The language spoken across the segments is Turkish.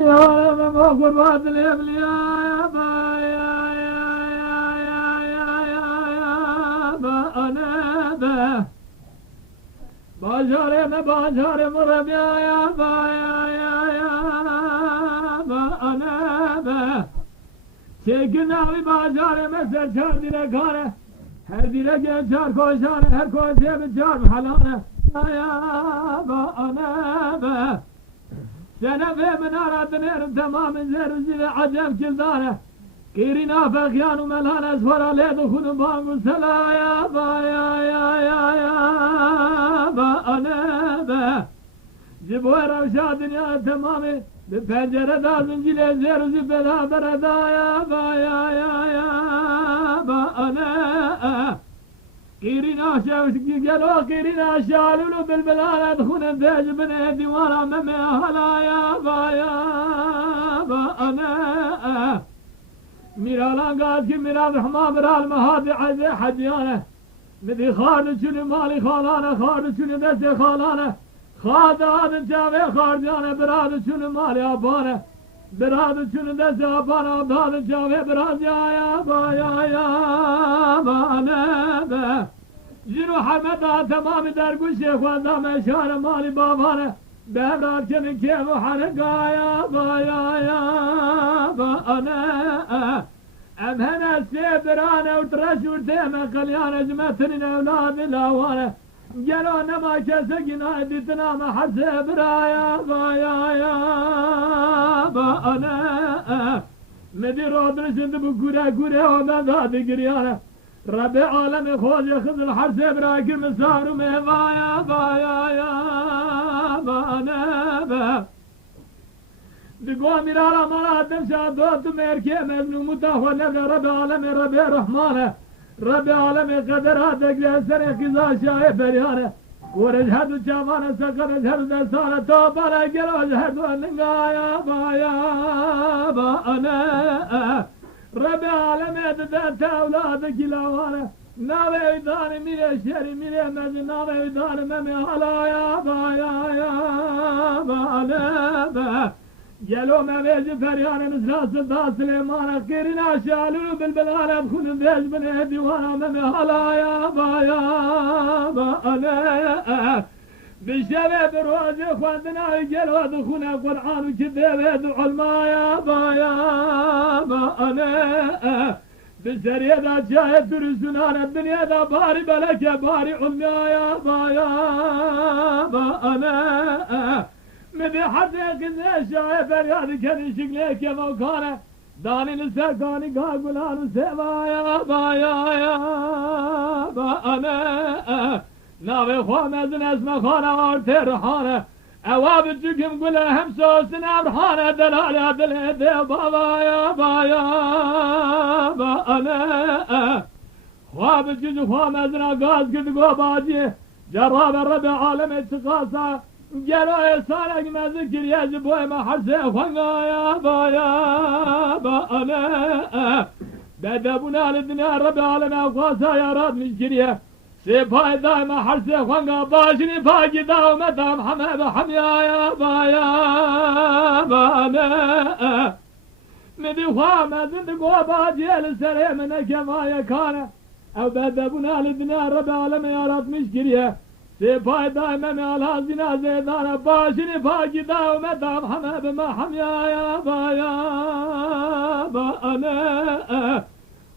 يا رب قربات الأبلياء يا با يا با أنا با باجار مرب يا با يا با أنا با Çekinavi bacarı mesel çar dile kare her dile gel çar koşane her koşe bir çar halane ya ba ana ba Sene ve min aradın erim tamamın zerzi ve acem kildane Kirina fekyanu melhane esfara le dukhunu bangu sela ya ba ya ba ana ba Cibu eravşa dünya tamamı bir pencere da zincile zerzi beraber da ya ba ya ba ana Kirina şevşki gelo kirina şalulu bilbilana dkhunu dej bine divana meme hala ya ba ana Miralan gaz ki miral rahma biral mahadi aze hadiyane Midi khardı çünü mali khalane khardı çünü dese khalane Khadı adın çave khardiyane biradı çünü mali abane Biradı çünü dese abane abdadı çave biraz ya ba ana Jiro hameda tamam der guşe khwanda meşar mali babane Behrar kemin kevu harika ya ba ana Emhene sebrane utraş urteme kalyane cümetinin evladı lavane Gelo nema kese gina editina mahar sebra ya ba ana Medir odun şimdi bu gure o ben zadı giryane Rabbi alemi hoca kızıl har sebra girme saru meva ya ba ana Digo mirala mala demşa doğdu merke meznu mutahva nevle Rabbi alemi Rabbi rahmane Rabbi alemi kadera dekle sene kıza şahe feryane ورجهد جامانا سكر جهد دسانة توبالا جلو جهد ونقا يا با أنا ربي عالمي ددت أولادك لاوانا ناوي ويداني ميري شيري ميري مزي ناوي ويداني ممي هلا يا با أنا جلو مبيج فريانا نسراس دا سليمانا كيرنا شالولو بالبلانة بخون ديش بني ديوانا ممي هلا يا با أنا بشبه بروجي خواندنا جلو دخونا قرآن وكذبه دعو الماء يا با أنا بسرية دا شاهد ترسونان الدنيا دا باري بلك باري علمي يا با أنا مدي حديق النشاء فرياد كان شكلك يا موكانه داني نسكاني قاقلان سيما يا با أنا ناوي خوامزن اسم خانه وارترحانه اواب الجكم قل هم سوسنا برحانه دلالة دلدي بابا يا با أنا خواب الجكم خوامزن قاز قد قوباجي جراب الربع عالم اتقاصه Gelo esanek mezikir yezi boyma harse khanga ya ba ana Bedebuna lidina Rabbi aleme khasa ya rad mizkiriye Sipay daima harse khanga başini paki davmeta Muhammed hamya ya ba ana Midi khwamezin di goba ciyeli seremine kemaya kane Ev bedebuna lidina Rabbi aleme ya rad mizkiriye Sipay daimemi ala zinaze dana başını paki davmeta Muhammed hamya ya ba ana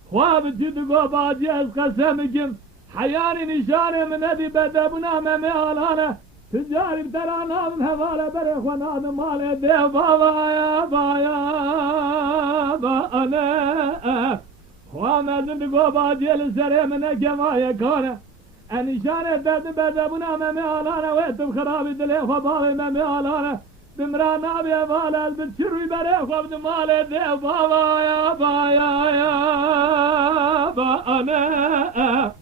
Khwab tüdügo baciyez kasemikim Hayani nişane minedi bedebuna memi alane Tüccarim teranavim hevale bere khwanadım male dev baba ya ba ana Khwamezin digo baciyeli seremine kemaye kane Enişane derdi bedebuna memi alane ve ettim kharabi dile khwabavi memi alane Bimran abi evalel bir çürü bere khwabdi male dev baba ya ba ana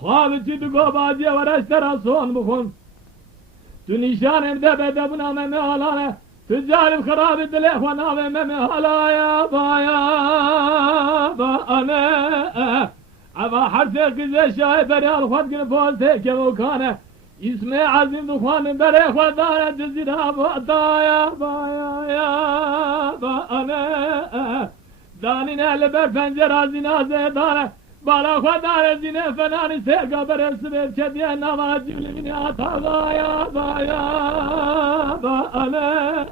Khwabi çidu gobaciye ve reştera son bukhun Tu nişanem de bedebuna memi alane Tüccarim kharabi dile khwanavi memi hala ya ba ana Ava harse kıze şahi beri al khwad gini fazte kevo kane اسم عظیم دخوان بره خوددار جزیره باتایا بایا با انه دانین اهل بر پنجره زینازه داره بالا خوددار زینه فنانی سرگا بره سبب چدیه نما جولینی آتا بایا با انه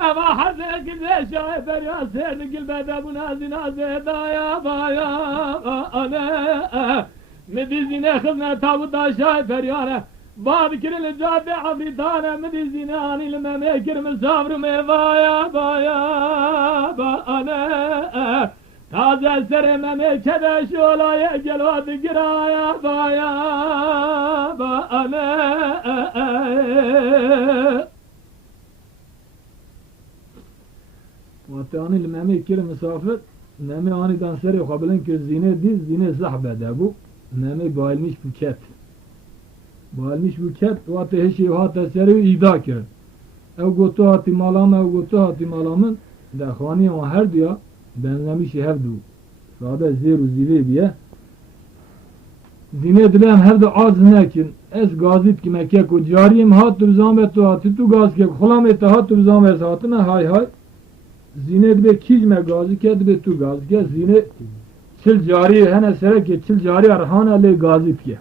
اما حزه گزه شای بریا سرد گل بده بنا زینازه دایا بایا انه مدی زینه خزنه تابوت داشای فریانه باد کرل جاده عبریتانه مدی زینه آنی لمه کرم صبر میوایا بایا با انه تازه سر ممه چده شولای جلوات گرایا بایا با انه وقتی آنی لمه کرم مسافر نمی آنی دان سر خوابلن که زینه دیز زینه صحبه ده بو نمی بالمیش بکت بالمیش بکت وقتی هشی هات سری ایدا کرد او گوتو هاتی مالام او گوتو هاتی مالامن در خانی ما هر دیا بنزمیشی هر دو صحبه زیر و زیوه بیه زینه دلم هر دو عاز نکن اس گازید که مکه کو جاریم هات تو بزام تو هاتی تو گاز که خلام اتحاد تو بزام ارساتم های های زینه دبه کیج me gazı ke dibê tu gaz ke zîne çil carî hene sereke çil carî erhana lê gazî ke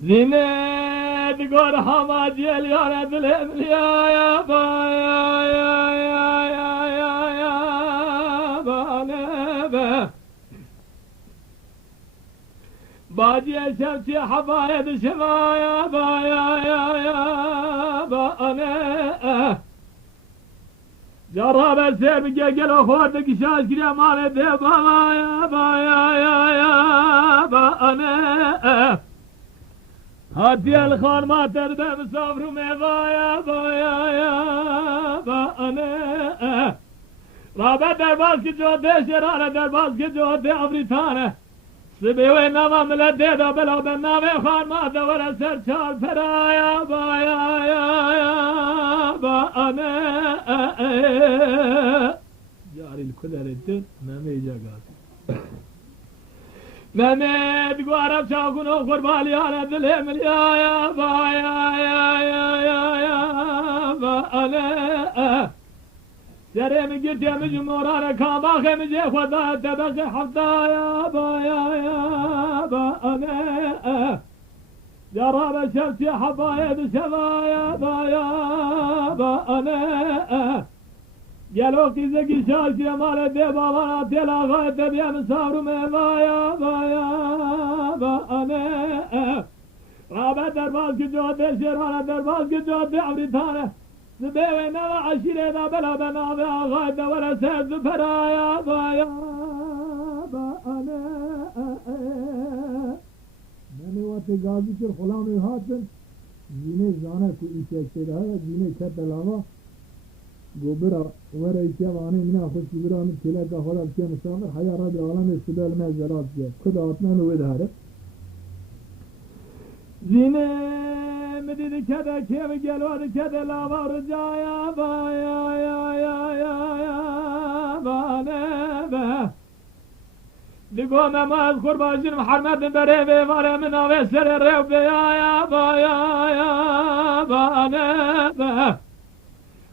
zîne digor hama cel yare dilê ya ba باجي شمسي حفايد شفايا بايا با انا جرب السيف جيجل وخوتك شاش كريا مالي دي بايا با انا هاتي الخان ما تربى مسافر ميضايا بايا با انا رابع درباز کی جو دے شرانه درباز کی جو دے افریتانه سبیوی نوا ملده دا بلا بناوی خان ما دور سر چار پرایا بایا با انا جاری الكدر الدن ممی جاگات ممی بگو عرب چاکنو قربالیانه دلیم یا بایا با انا سرم گرتیم جمهوران کاماخم جه خدا طبق حفتایا بایا با انا جراب شمسی حفاید شفایا بایا با انا گلو قیزگی شاکی مال دی باوانا تیل آغای تبیم سارو میوایا بایا با انا رابط درباز کی جاده شیرانه درباز کی جاده افریتانه سبيوي نوى عشيرنا بلا بناوي آغايد ولا سيد فرايا بايا با انا مني وقت غازي كر خلامي هاتن زينه زانه كو ايشكتر هذا زينه كتلاوا گوبرا ورا ايشواني منا خوش گوبرا من تلاقا خدا بكي مسافر حيا رب العالم استبال ما زرات جه خدا اتنا نو داره زينه مدید کده کیو گلواد کده لاوا رجایا بایا بانه به دیگو نماز قربانجین محمد بره به واره من آوه سر رو بیایا بایا بانه به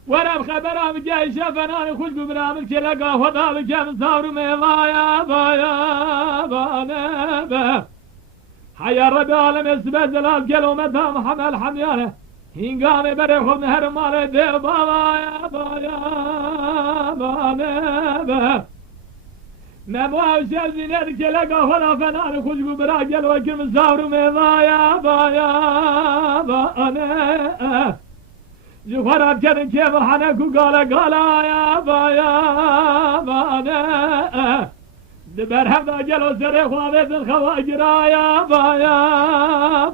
ورم خبرم گیشه فنان خوش ببرم که لگا خدا بکم سارو میوایا بایا بانه به حيا رب العالم اسبه زلال قلو مدام حمل حميانه هنگامي بري خود مهر مال دير بابا يا بايا بانه ممواه شب زينير كلقا خدا فنان خوشقو برا قلو كم ساورو ميضايا بايا بانه جفرات كدن كيف الحنكو قالا يا بايا بانه دبر هفدا جلو سري خوابت الخواجرا يا بايا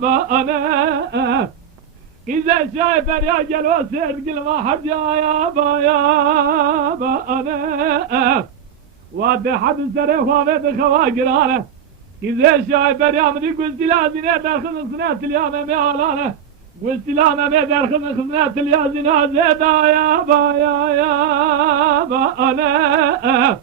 بانا قيزة شاي بريا جلو سير قل ما حرجا يا بايا بانا وادي حد سري خوابت الخواجرا قيزة شاي بريا مدي قلت لازيني داخل صنات اليوم ميالانا قلت لا ما داخل صنات اليوم زيدا يا بايا بانا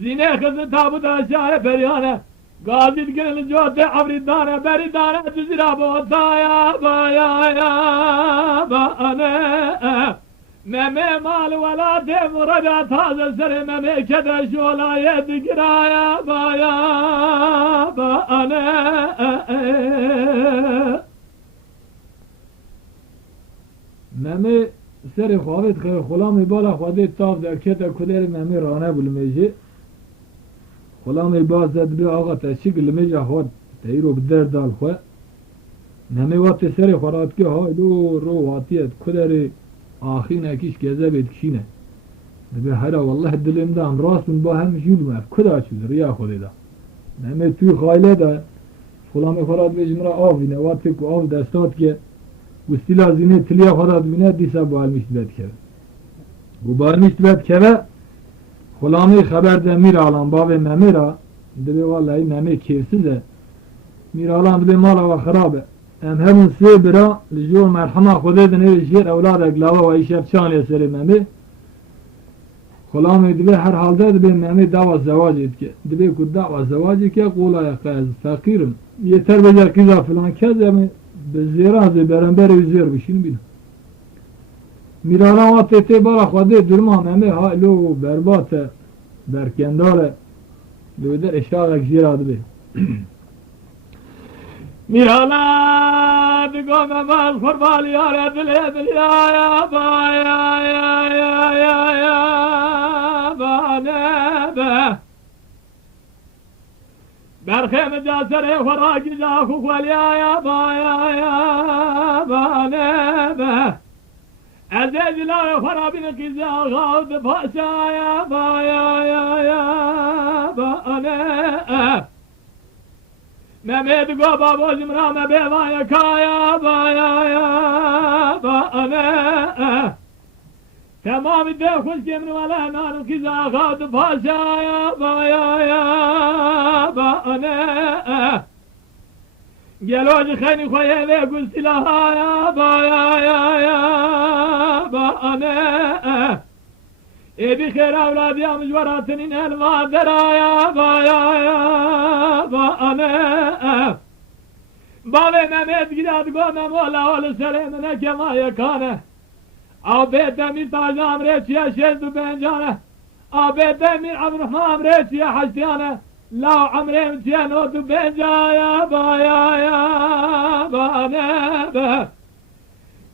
زینه خز تابوت aşağıya feryane قاضي تقول الجوت عبري دانا بري دانا تزرع بوطايا بايا يا با انا ممي مال ولا دم رجعت هذا السر ممي كذا شولا يد قرايا بايا با انا ممي سر خواهد خیر خلامی بالا خواهد تاف در کتا کدر ممي رانه بلمیجی خلامی باز زد بی آقا تشکل لمیجا خواهد تیرو بدر دال خواه ممي وقت سر خوراد که های دو رو واتیت کدر آخین اکیش گزه بید کشینه دبی هرا والله دلیم دا هم راست من با هم جول مف کدا چیز ریا خودی دا ممي توی خایله دا خلامی خوراد بیجم را آفینه وقتی که آف دستات که گستیلا زینه تلیا خوراد بینه دیسا با علمیشت بد که و با علمیشت بد که خلامی خبر ده میر آلان باب ممی را دبی والله این ممی کیفسیزه میر آلان دبی مالا و خرابه ام همون سه برا لجور مرحمه خوده دنه شیر اولاد اگلاوه و ایشب چانی سری ممی خلامی دبی هر حال ده دبی ممی دعوه زواجید که دبی کد دعوه زواجی که قولا یقیز فقیرم یه تر بجر کیزا فلان کز یمی به زیران زی برنبر وزیر بشین بینم میرانا وقتی تی بارا خوده درمان همه های لو بربات برکنداره لو در اشاق جیراد بی میرانا دگو ممال خوربالی آره دلی دلی آیا با یا یا یا یا یا با نبه برخیم جاسر وراکی جا خوخولی آیا با یا یا با نبه عزیز لا خرابین کیزا غاود پاشا یا با یا یا یا با نه ممید گو بابا جمرام بیوای کایا با یا یا با نه تمام ده خوش کمن ولا نانو کیزا غاود پاشا یا با یا یا با نه گلوج خیلی خویه و گستی لها با یا با انه ایدی خیر اولادی هم جوراتنین الما درایا با یا با انه باوی ممید گیرد گو ممولا اول سلیم نکما یکانه او بیت دمیر تاجام ریچیه شد و بینجانه او بیت دمیر عبرحمام ریچیه حشتیانه لا عمري متيانو بنجا يا با يا با نبه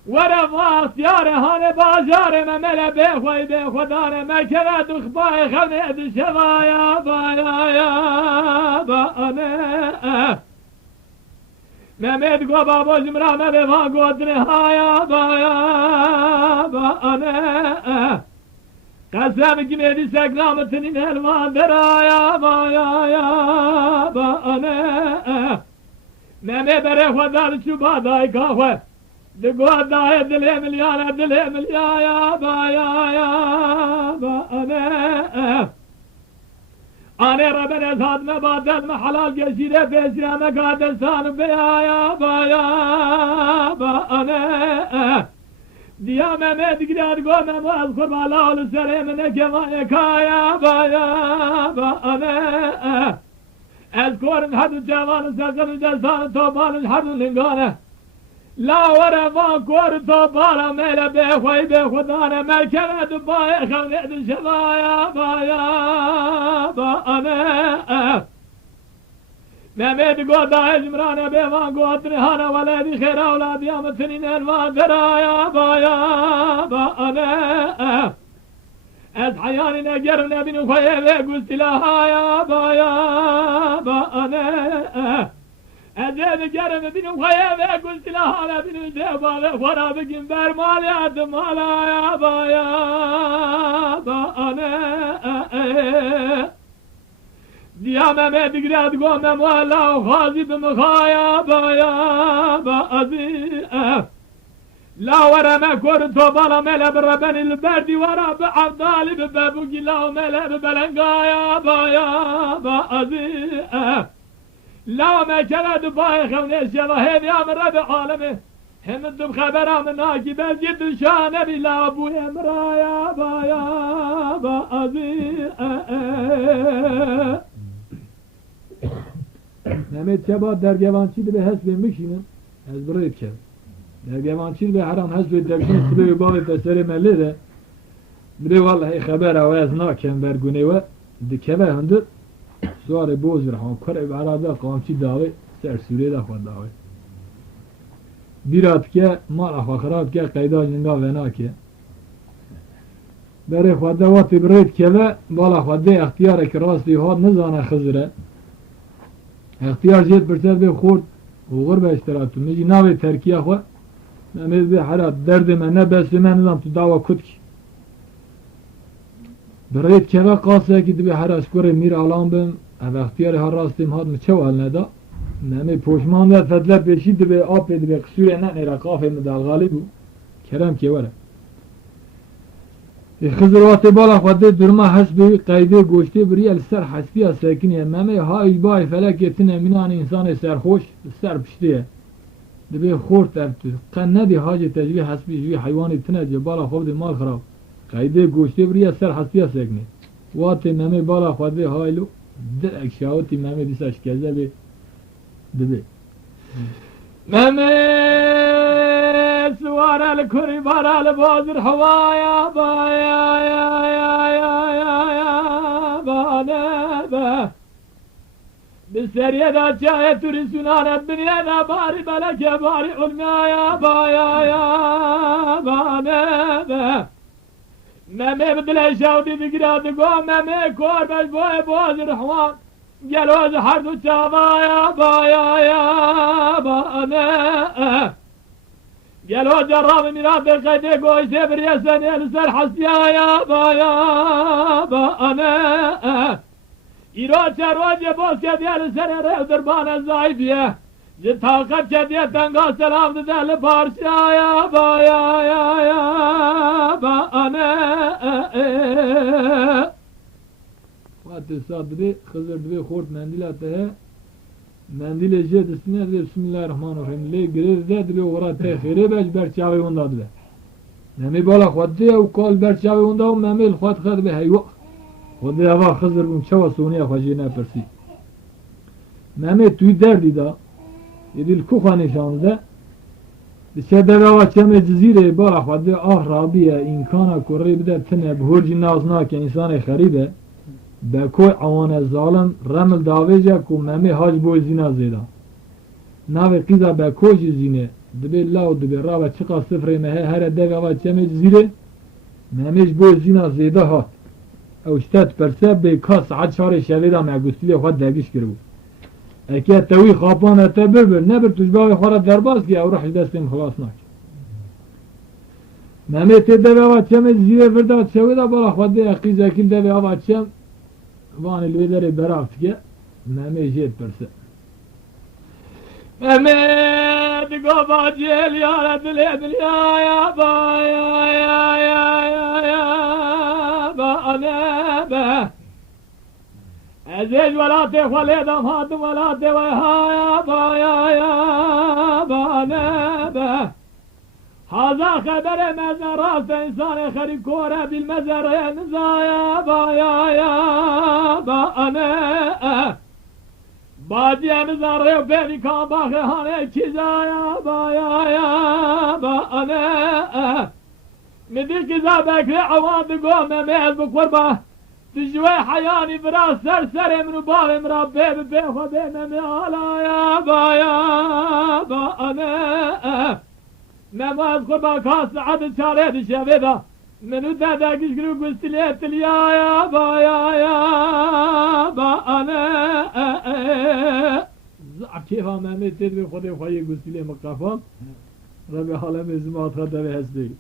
ورا فاس يا رهان بازار ما ملا بخوي بخدار ما كذا دخباي خنيد الشبا يا با يا با نه ما مد گو بابا جمرا ما بفا قدرها يا با نه قسم جميدي سقنام تنين هلوان درايا با يا با انا ممي بري خدال شبا داي كاخوة دقوا داي دلي مليانا دلي مليانا با يا با انا انا ربنا زاد ما بعد ما حلال جشيرة بيسرا ما قادستان بيا يا با انا دیا ممد گرد گو مماز خربالا و سرم نکوای کایا با انا از کورن هدو جوان سرزن جستان تو بالش هدو لنگانه لا ورفا کور تو بالا میل بخوی بخودانه مرکبه دو بای خونه دو شبایا با انا ممد گو دای جمرانه بیوان گو اتنهانه ولدی خیر اولادی آمتنین الوان درایا با انا از حیانی نگرم نبین خویه و گستی لهایا با انا از نگرم نبین خویه و گستی لها نبین زیبا و خورا بگیم بر مالیات مالایا با انا دیا ممد گرد گو ممولا و خازی بمخایا با ازی لا ورا ما كور تو بالا ملا بربن البردي ورا بعبدالي ببابوكي لا ملا ببلنقايا با ازي لا ما كان دباي خوني شبه يا من ربع عالمي هم الدب خبر من ناكي بجد شان بلا ابو امرايا با ازي Mehmet Çaba dergevançıydı ve hesbin bişinin. Ezbirayı bker. Dergevançıydı ve haram hesbin derginin sıbığı babi feseri melli de. Bir vallahi haber avaz naken bergune ve dikeve hındır. Suarı boz bir ham kare bir arada kamçı davi ser sürede xwed davi. Bir atke mal axarat ke qayda jinga vena ke. Beri xwed wat ibret keve bala xwed ihtiyar ki rasti had nizana xizre. İhtiyar jet birse be xort uğur be iştiratu. Meji nave Türkiye xwe. Memiz be harat derdime ne besime nizam tu dava kutki. برایت که قاسه که دبی هر اسکور میر علام بم او اختیار هر راستیم هاد مچه وال ندا نمی پوشمان ده فتله پیشی دبی آب دبی قصور نه نیرا قافه مدال غالبو کرم که وره خزروات بالا خواده درما حسبی قیده گوشته بری السر حسبی ساکنی ممی ها ایبای فلکتن امینان انسان سرخوش سر پشتیه دبی خورد ارتو قن ندی حاجه تجوی حسبی جوی حیوانی تنجه بالا خود مال خراب قیده گوشته بریه سر حسبیه سکنی واتی ممی بالا خواده هایلو در اکشاوتی ممی دیساش کزه بی دبی ممی سواره لکری بارا لبازر هوایا بایا یا یا یا یا یا بانا با بسریه دا چاہے توری سنانا دنیا دا باری بلکه باری علمایا بایا یا بانا با ممه بدل شاودی بگراد گو ممه کور بش بای باز رحمان گلوز هر دو چاوایا بایا یا با انا گلوز جرام میراد قیده گوشته بریسن السر حسیا یا بایا با انا ایرو چروج باز کدی السر رو دربان زایبیه جه طاقت کدی تنگا سلام دل پارشا یا بایا یا یا با انا وقتی صدری خزر دوی خورد مندیل اته مندیل جد اسمه دوی بسم الله الرحمن الرحیم لی گریز ده دوی اغرا ته خیره بش برچاوی اوندا دوی نمی بالا خودی او کال برچاوی اوندا و ممیل خود خد به هیو خودی اوا خزر بون چوا سونیا خوشی نپرسی ممی توی دردی دا یدیل کوخا نشانده بسه دوا چمه جزیره بالا خودی آه رابیه اینکانا کره بده تنه بهرجی نازنا که انسان خریده به کوی عوان ظالم رمل داویجه کو ممی حاج بوی زینا زیده ناوی قیزا به کوی زینه دبی لاو دبی رابا چقا صفره مهه هر دوا چمه جزیره ممیش بوی زینا زیده هات او شتت پرسه به کاس عد شار شویده مگوستیلی خود دگیش کرو اکه توی خوابانه تا بربر نبر تجباوی خورد درباز که او روحش دستیم خلاص ناک ممی تی دوا چمه جزیره فرده شویده بالا خود اقیز اکیل دوا چم وان الویدر برافت که ممی جید پرسه ممی دگو با جیل یارا دلی دنیا یا با یا یا یا یا یا با انا با ازیج ولات خلیدم هاتم ولات ویها یا با یا یا با انا با هذا خبر مزن راست انسان خری کوره بالمزر نزایا با یا یا با انا بادی مزن ریو بیمی کام باخی هانه چیزایا با یا یا با انا مدی کزا بکری عوان دگو ممیز بقربا تجوی حیانی برا سر سر منو باوی مرا بیب بیخو بیممی آلا یا با یا با انا نماز قربان کاس عد چاله دشویدا منو دادگیش گرو گستلیت لیا یا با یا یا با انا زعب کیفا مهمت تید به خود خواهی گستلی مقافام رب عالم ازمات خدا به هستی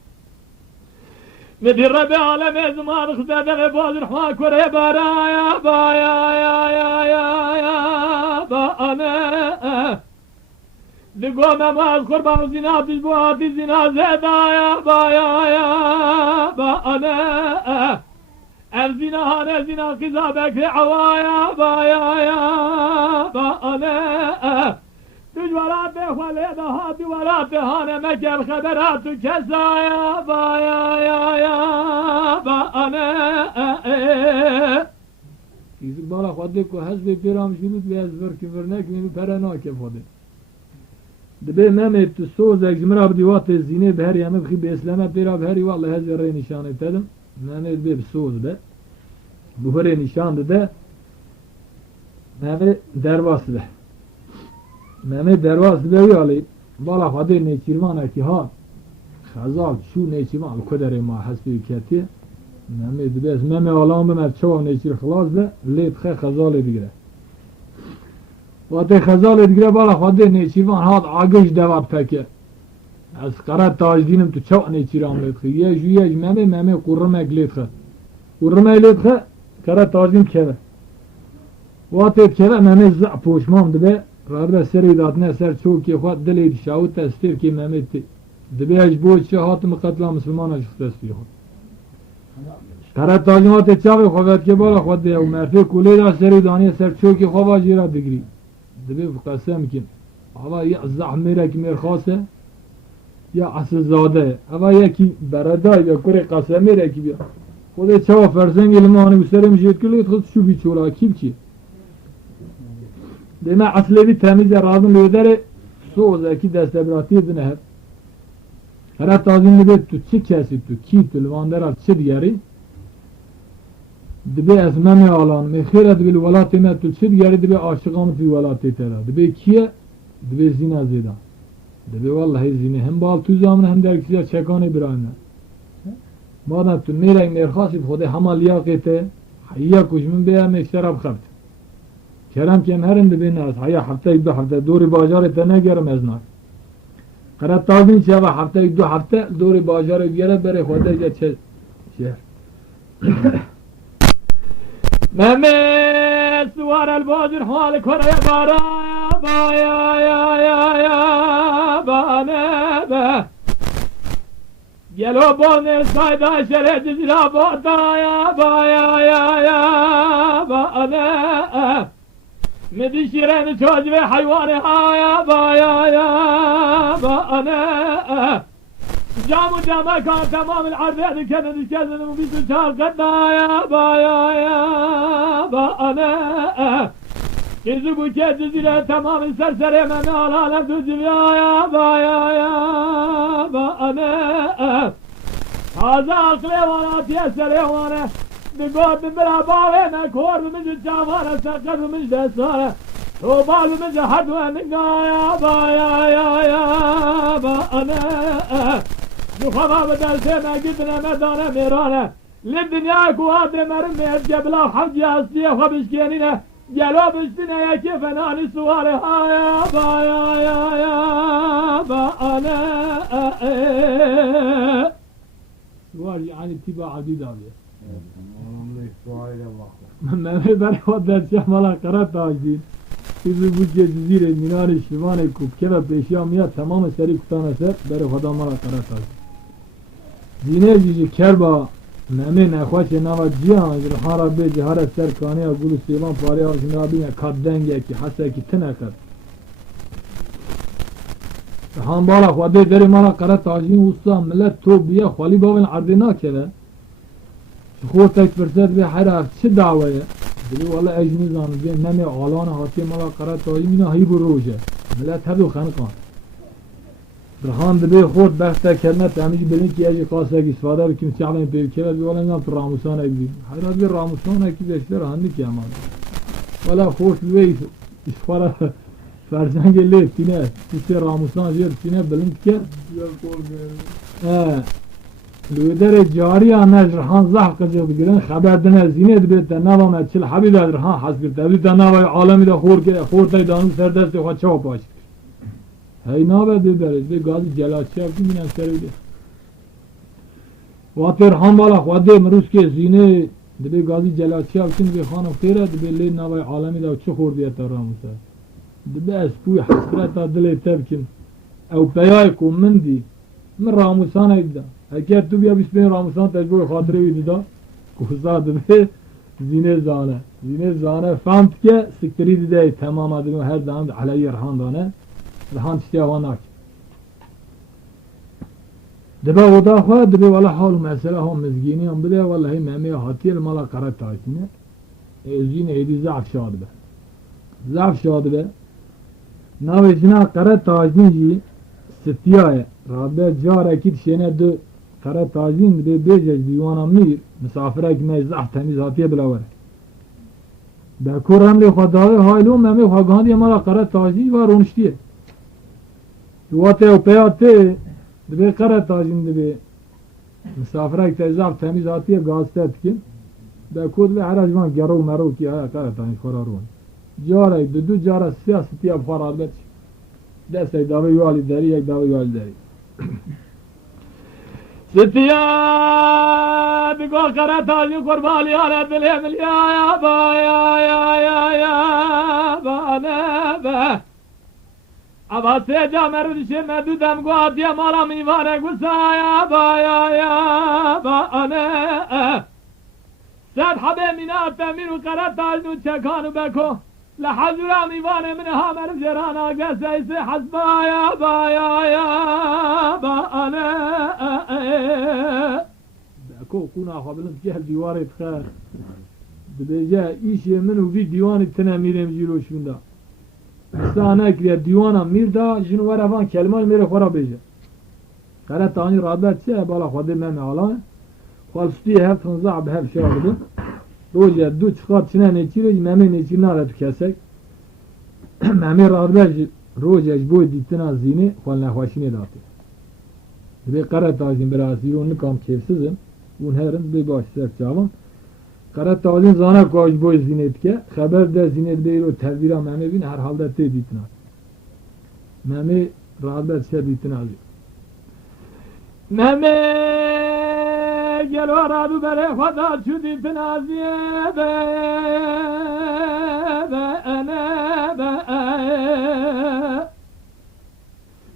مدی رب عالم ازمان خدا به باز رحمه کره بارا یا با یا یا یا یا یا با انا دگو نماز قربان زنا تجبوهاتی زنا زیده یا با یا یا با انا ام زنا هانه زنا قضا بکر عوایا با یا یا با انا تجوالات خلیده هاتی ولات هانه مکم خبرات کسا یا با یا یا یا با انا İzi bala khode ko hezbe piram şunut ve ezber küfürnek minu perana ke khode. Dibe Mehmet tu soz egzmira bdi vat zine be her yanı bxi be eslame pira be her vallahi hezre nişan etedim. Mehmet be soz be. Bu her nişan de Mehmet dervas be. Mehmet dervas be yali bala khode ne kirmana ki ha خزال شو نیچیمان الکدر ما حسبی کتی نمی دبیز ممی آلام بمر چوا نیچیر خلاص ده لیت خه خزال دیگره وقتی خزال دیگره بالا خواده نیچیمان هاد آگش دوات پکه از قرار تاجدینم تو چوا نیچیرام لیت خه یه جو یه ممی قرمک لیت خه قرمک لیت خه قرار تاجدین که وقتی که ممی زع پوشمام دبی رابطه سری دادنه سر چوکی خود دلید شاوت تستیر که ممی تی دبیش بود چه هاتم قتل مسلمان شخص استیه قرار تاجمات چاوی خواد که بالا خود ده و مرفه کولی دا سری دانی سر چوکی خواه جیرا بگری دبی قسم کن اما یا زحمه را که میر خاصه یا اصل زاده اما یکی برادای یا کره قسمی را که بیا خود چاو فرزنگ المانی بسرم جید کلید خود شو بی چولا کیب چی دیما اصلی بی تمیز رازم لیدره سوز اکی دستبراتی دنه هر هر تازین دبی تو چی کسی تو کی تو لواندر چی دیگری دبی اسمم آلان میخیره دبی ولاتی من تو چی دیگری دبی عاشقان توی ولاتی تدا دبی کیه دبی زینه زیدا دبی والله زینه هم بال تو زامن هم در کسیا چکانی برایمه مادم تو میرنگ میرخاصی بخوده همه لیاقیته حیا کشمون بیا میشتراب خبت کرم کم هرم دبی ناس حیا هفته دو هفته دوری بازار نگرم از نار قرار تازین شب هفته دو هفته دوری بازار گیره بره خوده جا چه شهر مهمه سوار البازر حال کره بارا با یا بانه گلو بانه سایده شره جزیرا باتا با یا بانه مدی شیرین چاجوه حیوانه ها با یا بانه جام و جامع کار تمام العرض کردن کردن و 24 قدایا با انا کیزو بو که جزیره تمام سرسره من آلالم تو جویا با انا هذا عقلی واناتی سره وانه بگوه ببرا باوه نکور بمجد جامانه سقر بمجد اساره تو بال بمجد حدوه نگایا با انا نخواه بدرسه مگیدنه مدانه میرانه لب دنیا کواد مرم مهد جبلا حمجی هستیه خوابشگینینه جلو بشتینه یکی فنانی سواله ها با انا سوال yani tiba عديد abiye من برای خود درسه مالا قرار تاجدین چیزی بود که جزیره مینار شیوان کوب که و پیشیا میاد تمام سری کتانه سر برای خدا مالا قرار تاجدین زینه جیجی کربا نمی نخواچه نوا جیان جرخان را بی جهار سر کانی و گلو سیوان پاری ها شنرا بینه کد دنگه که حسه که تنه کد هم بالا خواده داری مالا قرار تاجین وستا ملت تو بیا خوالی باوین عرضی ناکده خود تک فرصت بی حرف چه دعوه بلی والا اجنی زانو بی نمی آلان حاطی مالا قرار تاجین اینا هیبو روشه ملت هدو خنقان رخان دبی خود بخته کلمه تمیجی بلین که اجی قاسه که استفاده بکیم چعلم پیو که بی والا نام تو راموسانه بید حیرات بی راموسانه که بیشتر هنده که امان والا خوش بی استفاده فرزنگ لیت تینه تیسه راموسان جیر تینه بلند که لودر جاری آنه رخان زحق قجه بگیرن خبر دنه زینه دبیت نوامه چل حبیده رخان حس کرده بید نوای عالمی ده خور تای دانو سردست خواه چوا پاش هی نابه ببرد به گازی جلاتشی هفتی مینم سرویده واتر هم بالا خواده مروز که زینه دبی گازی جلاتشی هفتی به خانم خیره دبی لی نوای عالمی ده چه خوردیه تا راموسه دبی اسپوی حسرت تا دلی تبکن او پیای کن من دی من راموسان ایده اگر تو بیا بسپین راموسان تجربه خاطره ویده دا کوزا دبی زینه زانه فهمت که سکتری دیده تمام آدمی هر داند علی رحان دانه رحان تشتیا واناک دبا ودا خواه دبا والا حال مسئله هم مزگینی هم بده والا هی مهمه حاطیر مالا قرار تایتینه Ezin eydi zaf şadı be. Zaf şadı be. Navecina kara tajnici stiyaye. Rabbe cara kit şene de kara tajin de bejej divana mir. Misafire gine zaf temiz hatiye bile var. Bekur hamle khadawe haylo meme khagandi mala kara tajin var onuştiye. Duate o peyate de kara tajin de misafire gite zaf temiz hatiye gazete etkin. Bekur ve harajman gero mero ki ha kara tajin khorarun. Cara du cara siyaseti yap farabet. Dese davi yali deri ek davi yali deri. Setiya digo kara taji kurbali ala dile milya ya ba ya ba ne be. Abase camer dişe medudem guadiye mala mivare gusa ya ba ne. Sen habe minate minu kara taji çekanu beko. لحجر ميوان منها مرجرانا قسيس حسبا يا با أنا بأكو كونا خبلن جهل ديواري تخير ببجا إيشي منو في ديواني تناميرم جيلوش من دا سانا كريا ديوانا مير دا جنو ورفان كلمان مير خورا بيجا خيرا تاني رابط سيه بالا خواده مهم علان خالصتي هف تنزع بهف شاهده روزه دو çıkar çine ne çirej meme ne çinare tükesek meme radbej roje boy ditna zini xalna xwashine dati be qara tazin biraz yonu kam kevsizim un herin be baş ser çavan qara tazin zana koş boy zinetke haber de zinet be ro tedbira meme bin her halde te ditna meme radbej ser ditna meme gelo radu bere khada chudi tnaziye be ana be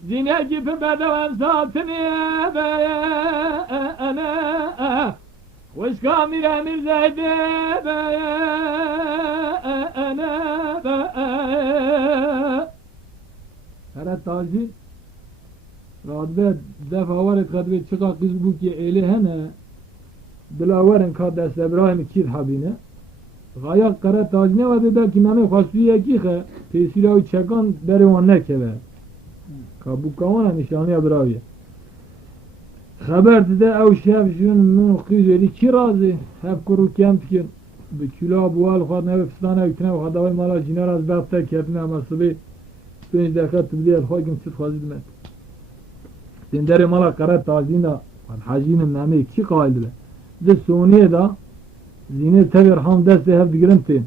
zine gibi bedeven zatini be ana hoş kamir emir zeyde be ana be Kara tazi radbe defa varet kadve çıka kız bu ki eli hene Bilawerin ka dest İbrahim kid habine. Gaya kara tajne ve dedi ki meme khasbiye ki khe tesira çekan derwan nekeve. Ka bu kavana nişanı İbrahim. Haber de ev şef jun min qizeli ki razı hep kuru kemtkin bi kilo bual khad ne fistana ütne ve khadavay mala jinar az bafta kepne masbi 5 dakika tibdiyat khagim sit khazidmet. Dendere mala kara tajina hacinin meme ki qailde. De Soniye da zine tever ham deste hep digirentin.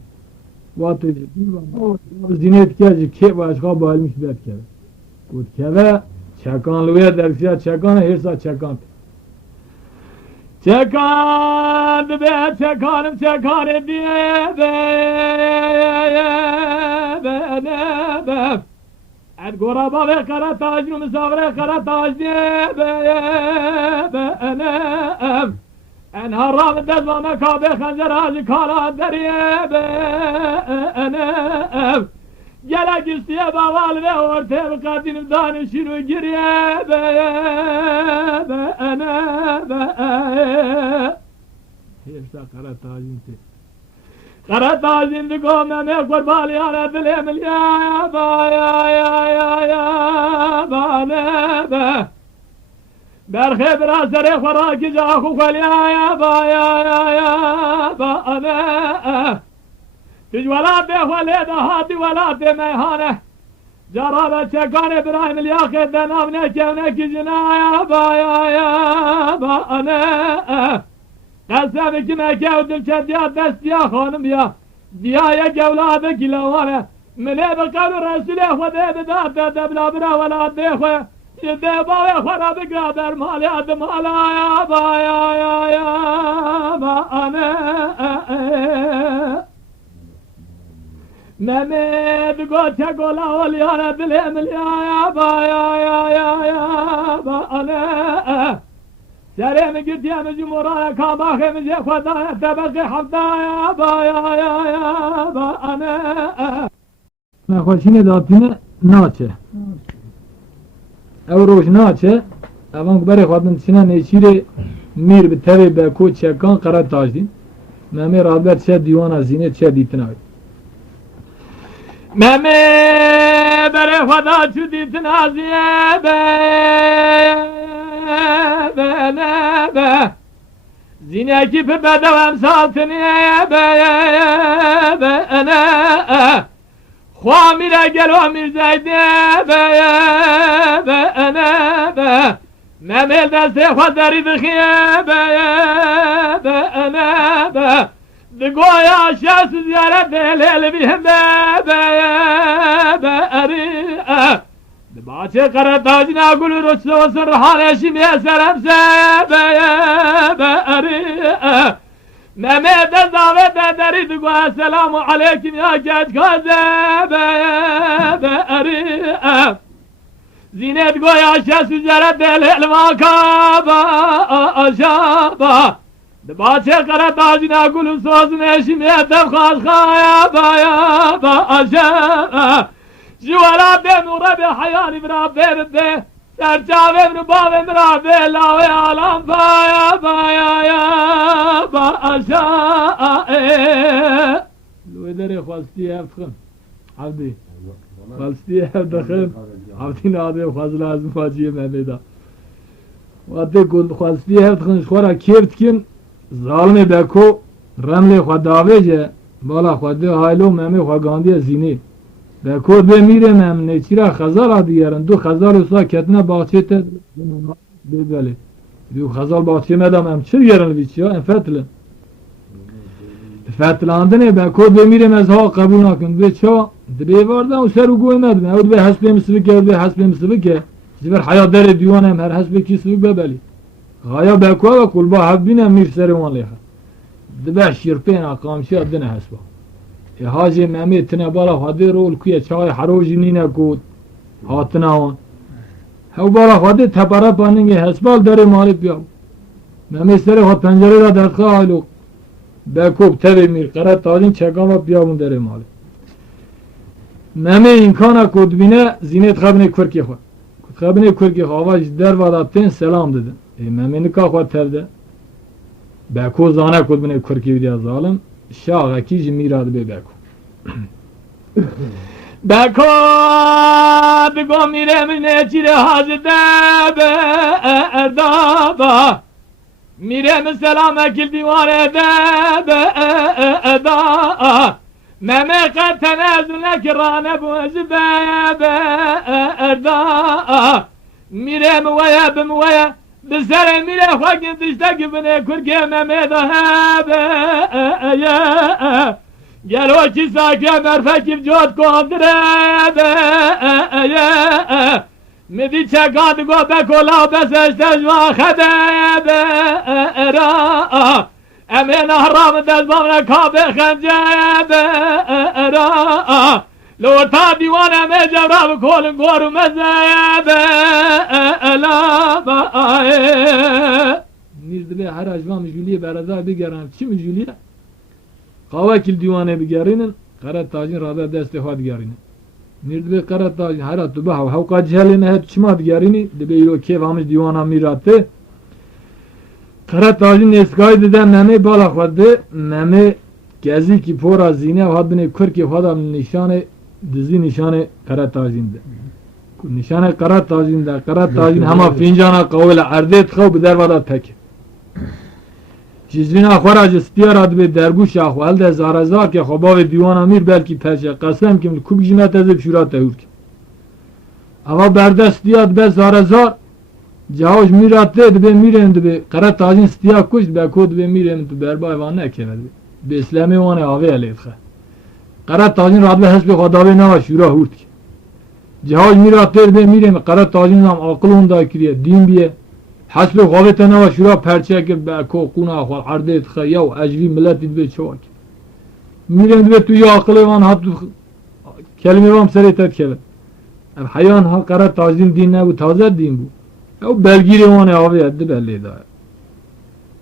Vatı zine etkiyacı ke başka balmış bir etkiyacı. Kut keve çakanlığa dersiya çakana hersa çakant. Çakant be çakanım çakan ediye be. Ed goraba ve kara tacını misafire kara tac diye be. En haram dezvana kabe khanzer hacı kala deriye be ev Gelek istiye baval ve ortaya bir kadinim danışını giriye be Hepsa kara tacimti Kara tacimti komeme kurbali ala dilemil ya ba ne be Berhe biraz zere khoraki jahu khalya ya ba ana Tijwalat de khwale da hadi walat de meyhane Jaraba çekan İbrahim İlyakı denavne kevne kicina ya ba ana Qasem ki mekevdil çediya destiya hanım ya Diyaya gevladı gilavane Mine bekavli Resulü khwade bidat debla bira velat de khwe Yedde bağı kharabi gaber mali adım ala ya ba ana Mehmet gote gola ol ya dilemil ya ba ana Seremi gidiyemi cumhuraya kabahemize khudaya tabaki hafta ya ba ana Ne khoşine datine naçe Ev rojnaçe, evan kubere khadın çine neçire mir bi teve be ko çekan kara tajdin. ممی رابط چه دیوان زینه چه دیتنای ممی بره خدا چو دیتنا زیه به زینه کی پر بده و امسالتنیه به نه خواه میره گلو میرزایده به نه ممیل دسته خود داری بخیه به نه دگویا شاس زیارت دلیل بیم به اری دباچه قرطاج ناگل رسل و سرحانشی میسرم سه به اری ممی دزاوت داری دگویا سلام علیکم یا گج کازه به اری زینت گویا شاس زیارت دلیل ماکابا آشابا دباچه قرطاج ناگل سوز نشی میتم خواست خوایا با آشابا جوالا به نوره به حیانی برا به سرچاوه من باوه برا به لاوه عالم با آشابا لوی داره خواستی هفت عبدی خواستی هفت دخل عبدی ناده خواست لازم فاجیه ممیده وقتی خواستی هفت خنش خورا کرد کن ظالم بکو رمل خود داوه جه بالا خود هایلو ممی خود گاندی زینی بکو به میره مم نچیرا خزال دیگرن دو خزال اصلا کتنه باچه تا بله دو خزال باچه مدام ام چه دیگرن بیچی ها فتله فتلاندنه بکو به میره مزها قبول نکن به چا دبی واردن و سر و گوی مدم اود به حسب مسبکه اود به حسب مسبکه زبر حیات در دیوانم هر حسب کی سبک ببلی غایا بکو و کل با حبینم میر سر وان لیخه دبه شیرپین اقامشی دنه حسبه حاجی ممی تنه بالا خواهده رول کوی چای حروجی نینه کود هاتنه آن هاو بالا خواهده تپره پاننگه حسبال داره مالی بیاو ممی سر خود پنجره را دستخواه آیلو بکوب تبه میر قرد تازین چکان را بیاون داره مالی ممی اینکانا کود بینه زینت خبنه کرکی خواه خبنه کرکی خواه آواج در واداتین سلام دادن ممی نکا خواه تبده بکو زانه کود بینه کرکی بیدیا ظالم شاغ کی جمیراد به بکو بکو بگو میره منه چیره حاجده به اردابا میره من سلام اکل دیوانه ده به اردا ممه قد تنازل نکرانه بوزبه به اردا میره مویا بمویا بسر میره خواهد دشتاکی بنه کرگه ممده یا گلو چی ساکه مرفکی بجود کندره یا مدی چکاد گو بکلا بسش تجوا خده را امین حرام دزبان کابه خنجه را لورتا دیوان امی جبرا بکولن گورو مزه لا بائه نیرد به هر اجوام جولیه برازا بگرن چی مجولیه؟ قوه کل دیوانه بگرینن قرد تاجین رابع دست خواه بگرینن نیرد به قرد تاجین هر تو به حوقات جهلینه هد چما بگرینی دبه ایرو کیف همش دیوانا میراته قرد تاجین اسکای دیدن نمه بالا خود ده نمه گزی کی پورا زینه و حد بینه کرکی خدا نشانه دزی نشانه قرد تاجین ده نشانه قرد تاجین ده قرد تاجین همه فینجانا قول عردت خوب در ودا تکه چیزوینا خورا جستیارات به درگوش آخو هل ده زارزار که خوباو دیوان امیر بلکی پرچه قسم کم کوب جمعت از بشورات تهور کم اما بردستیات به زارزار جهاج میرات ده به میرن ده به قرد تاجین ستیا کشت به کود به میرن تو بربای وان نکه به اسلامی وانه آوه علید خواه قرد تاجین راد به حسب خداوی نوا شورا هورد که جهاج میرات ده به میرن قرد تاجین هم عقل هنده کریه دین بیه حسب خوابت نوا شورا پرچه که به کوقونا خواه عردت خیه و اجوی ملت دید به چواک میرن به تو یا عقل وان حد کلمه وام سری تد که حیان ها قرد تاجین دین نبود تازه دین بود او بلگیری وانه آوه عده بله داره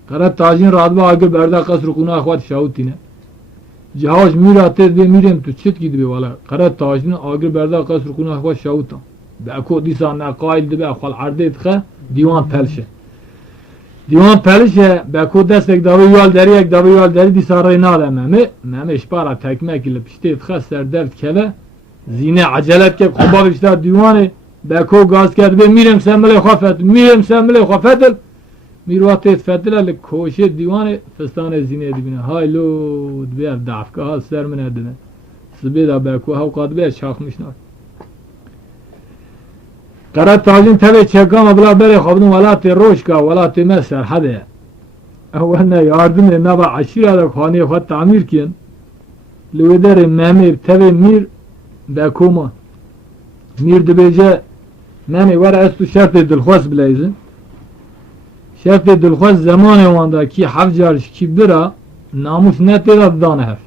قرد تاجین راد با اگر برده قصر قونا خواه شاوتی نه جهاز میراته به میرم تو چت گید به والا قرد تاجین اگر برده قصر قونا خواه شاوتا به اکو دیسان نقایل ده به اخوال عردت خواه دیوان پلشه دیوان پلشه بکو دستک داوی یال داری یک داوی یال داری دی سارای ناله ممی اشپارا تکمه که لپشتید خست در درد کله زینه عجلت که خوبا بشتر دیوانه بکو گاز کرد به میرم سمبل خوافت میرواتت فتل لکوشه دیوانه فستان زینه دیبینه های لود بیر دعفکه ها سر من ادنه سبیدا بکو ها قاد بیر شاخ مشنار قرار تاجین تبه چکام بلا بره خوابدون ولات روشکا ولات مصر حده اول نه یاردم نبا عشیره دا خانه خود تعمیر کن لودر مهمه تبه میر بکوما میر دبیجه مهمه وره استو شرط دلخواست بلیزن شرط دلخواست زمان واندا کی حف جارش کی برا ناموس نتیرا دانه هف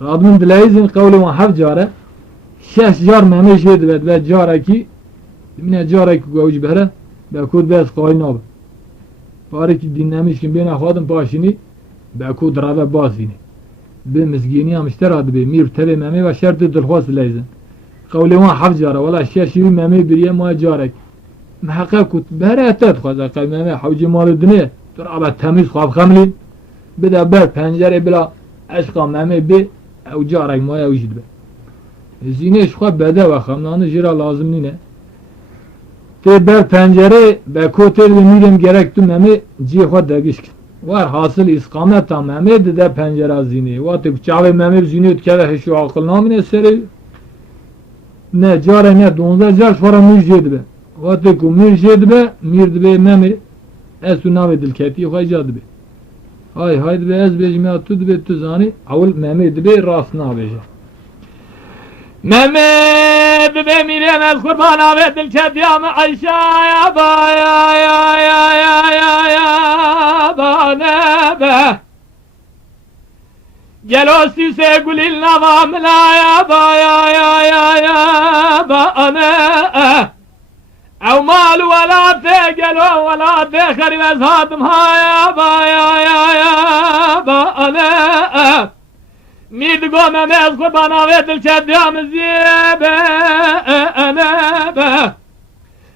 رادمون دلیزن قول وان حف جاره شش جار مهمه شید بد و جاره کی من جاره کی گوش بره بکود بس قای ناب پاره کی دین نمیشکن بین خودم پاشینی بکود رابه بازینی به مسگینی هم اشتراد به میر تبه مهمه و شرط دلخواست دلیزن قول وان حف جاره ولا ششی مهمه بریه ما جاره محقق كنت براتت خذ قيمة حوجي مال الدنيا ترى أبى تميز خاب خملين بدأ بر پنجره بلا عشق مامي بي أو جارك ما يوجد به زينش خاب بده و خمنانه جرا لازم نينه ته بر پنجره به کوتر میرم گرک تو مامي جي خود دگش وار حاصل اسقامت تا مامي ده پنجره زينه وقت چاوي مامي زينه كده هشو عقل نامينه سري نه جاره نه 12 جار شورا میجد به وقتی که میر جد به میر دبه ممی از تو ناوی دلکتی خواهی جاد به های دبه از بجمه تو دبه تو زانی اول ممی دبه راست نابیجه ممی دبه میرم از قربان آوه دلکتی هم عیشا یا با نبه گلوسی سے گلیل نوام لا یا با نبه او مال ولا تقلو ولا تخرب ازهادم هايا با انا ميد قوم ميز قربان ويت الشدام زيبه انا با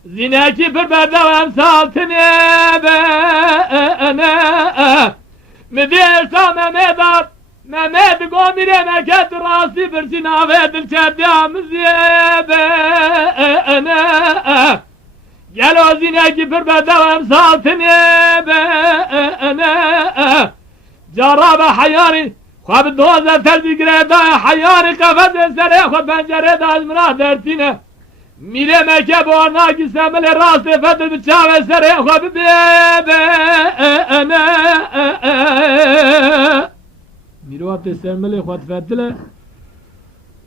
زيناكي بربدا وامثال تنيبه انا مدير سام ميدار ممد قوم رمكت راسي برسنا ويت الشدام زيبه انا گلو زینکی پر بدوام سالتنی به انا جراب حیاری خواب دوزه تردی گرده حیاری قفت سره خود پنجره داز منا درتینه میره مکه بارناکی سمل راست فتر بچاوه سره خواب به انا میره وقت سمل خود فتله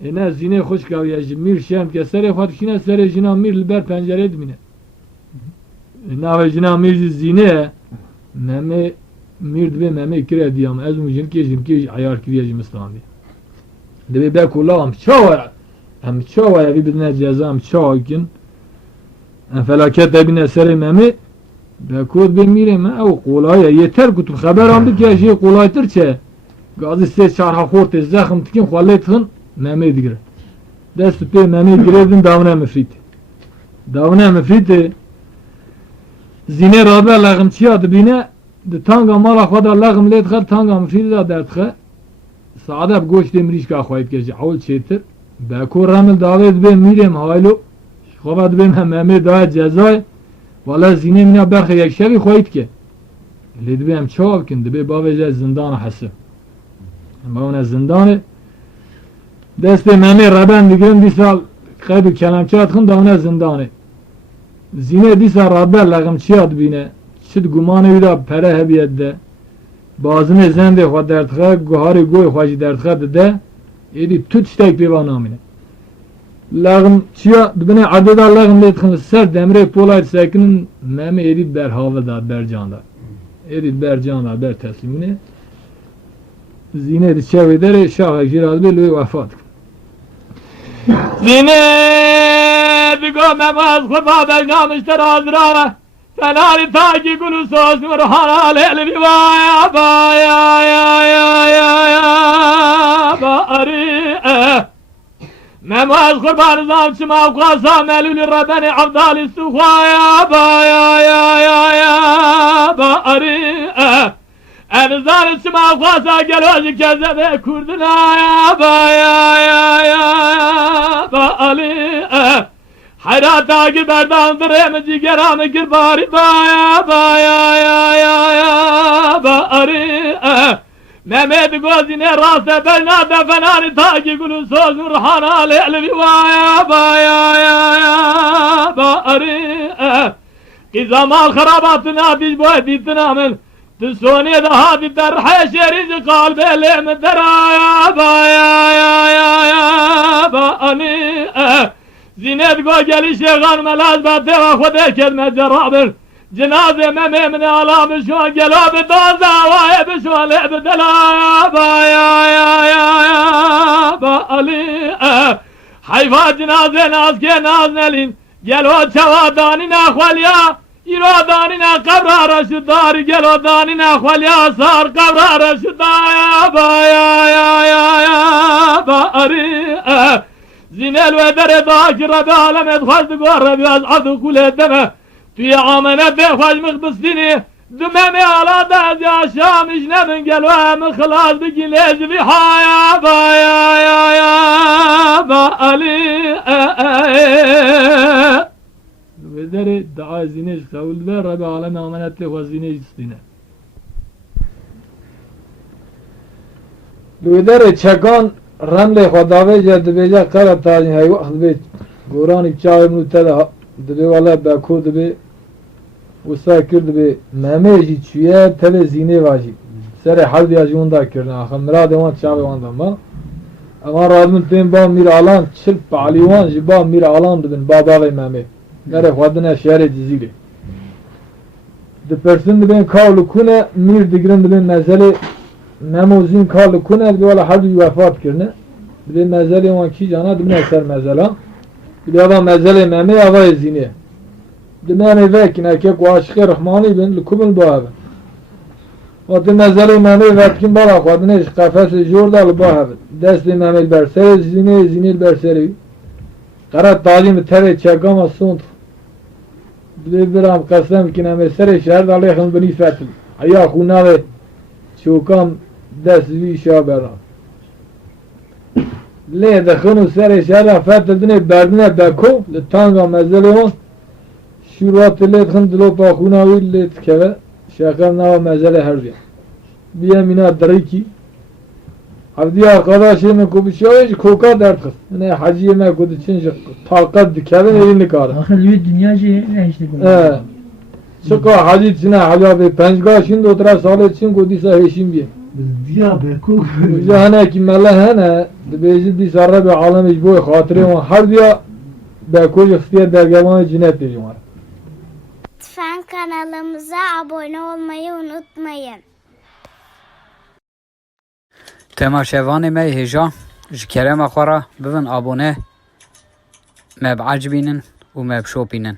اینا زینه خوش کاویه میر شم که سره خود شینه سره جنا میر لبر پنجره دمینه ناوی جنا میر زینه ممه میر دبه ممه کره دیام از مجن که عیار کریه جمستان دی دبه بکولا هم چاوه بی بدنه جزا هم چاوه کن هم فلاکت بینه سر ممه بکود بمیره من او قولای یتر کتب خبر هم بی که اشی قولای تر چه گازی سه چارها خورت زخم تکن خواله تخن ممه دیگره دست پی ممه دیگره دن داونه مفریده زینه رابع لغم چیا دبینه د تانگا مالا خدا لغم لید خد تانگا مفرید دا درد خد ساعده بگوش دمریش که خواهید کشی اول چیتر بکو رمل داوید به میرم هایلو خوابت بیم همه داید جزای والا زینه مینا برخی یک شبی خواهید که لید بیم چاو کن دبی باویجه زندان حسه باونه زندانه دست ممی ربن دیگرم دی سال قید و کلمچات خون داونه زندانه زینه دیسا رابع لغم چیاد بینه چید گمانه ویدا پره هبید ده بازم زنده خود دردخواه گوهاری گوی خواهی دردخواه ده ایدی تو چتک بیوان آمینه لغم چیا دبنه عددا لغم لیدخن سر دمره پولایت سکنن ممی ایدید بر حاوه داد بر جان داد ایدید بر جان داد بر تسلیمونه زینه دی چه ویدره شاق جیراد بی لوی وفات کن زینه بگو مماز خدا بجنامشتر آزرامه فناری تاکی گلو سوس مرحانا لیلی بیوایا باری مماز قربان زام چما وقاسا ملول ربن عبدال سخوایا bari Erzan içime khasa geloj kezebe kurduna ya bali Hayrata ki berdandır hem cigeramı gir bari ya bari Mehmet gözüne rastı beyna defenani ta ki gülü sözün ruhana le'levi ya bari Kizamal kharabatına diz bu editna min Tüsoniye de hadi derhe şerici kalbe lem deraya bani Zinet go gelişe ganmelaz bate ve khude kelme cerabir Cenaze mememine alamış şu an gelabı daza ve ebişu le'b delaya bani Hayfa cenaze nazke naznelin Gel o çavadanine khvalya İradanine kabrara şu dar Gel o danine khvalya sar kabrara şu daya bari Zinel ve dere daki Rabbi alemet khazdı gwa Rabbi az adı kule deme Tüye amene de khvaj mıkbistini Dümemi ala da az yaşam işnemin gel o emi khılaz bi gilez bi haya bari Vedere daha zinej kavul ver Rabbi alem amanetle ve zinej istine. Vedere çakan ramle khadave jad beja kara tajin hay vaqt be goran çay mutala debe wala bako debe usa kird be mame ji çüye tele zine vaji sere hal ya junda kirna khamra dewan çave wanda ma ama radın tem ba mir alan çilp aliwan jiba mir alan dibin baba ve mame nere khadna şehre dizili de person ben kavlu kune mir digrin ben mesele memozin kavlu kune wala hadu vefat kirne bir mesele wan ki cana dibin eser mesela bir adam mesele mame ava zine dümane vekine ke ku aşık rahmani ben lukumul baab o de mesele mame vetkin bala khadne kafes jorda baab dest mame berser zine berseri Karat talim tere çakama sunt Biram kasem ki name sere şehir dalayhın beni fetil Aya khuna ve çokam dest vi şabera Le dekhunu sere şehir fetil dine berdine beko Le tanga mezele on Şurat le khın dilo pa khuna vi le tkeve Şakam nava mezele her bir Biye mina dariki Avdi arkadaşımı kubuşuyor, koka dert kız. Ne haciyeme kuduçun takat dikevin elini kar. Ahli dünya ne işte bu. Çıka hacı içine hacı pençga şimdi otura salı için kudisa heşim bir. Ya be kok. Cahane ki mele hene bezi di sarra be alem iş boy hatırı on her diye be koy ihtiyar dergaman cinnet diyeceğim. Lütfen kanalımıza abone olmayı unutmayın. تماشاواني مي هجا جكرم أخورا بفن أبونه ما بعجبينن وما بشوبينن